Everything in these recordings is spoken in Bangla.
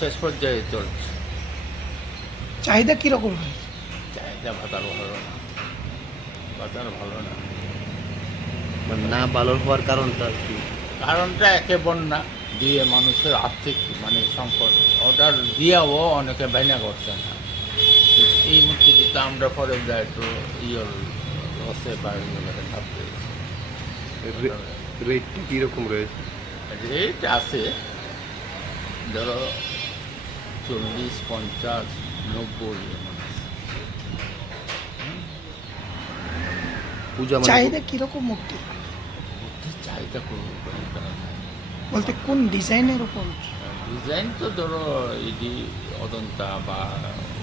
শেষ পর্যায়ে চলছে। চাহিদা কীরকম হয়? চাহিদা বাজার ভালো না। বাজার ভালো না। মানে না ভালো হওয়ার কারণটা কি? কারণটা একে বন্যা দিয়ে মানুষের আর্থিক মানে সংকট অর্ডার দিয়েও অনেকে বাইনা করছে না। এই মুহূর্তে আমরা পরে একটু ইয়ে লসে বা ইয়ে থাকতে রেটটা কীরকম রয়েছে? রেট আছে। ধরো চল্লিশ পঞ্চাশ নব্বই পূজা মানে চাহিদা কীরকম মূর্তি? বুদ্ধির চাহিদা করব বলতে কোন ডিজাইনের উপর? ডিজাইন তো ধরো এডি অজন্তা বা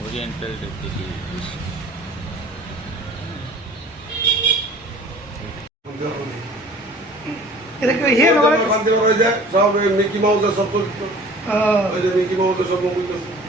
ওরিয়েন্টালের দিকে এটা কি ওই যে সব মিকি মাউসের সব আহ, ওই যে মিকি মাউসের সব করছে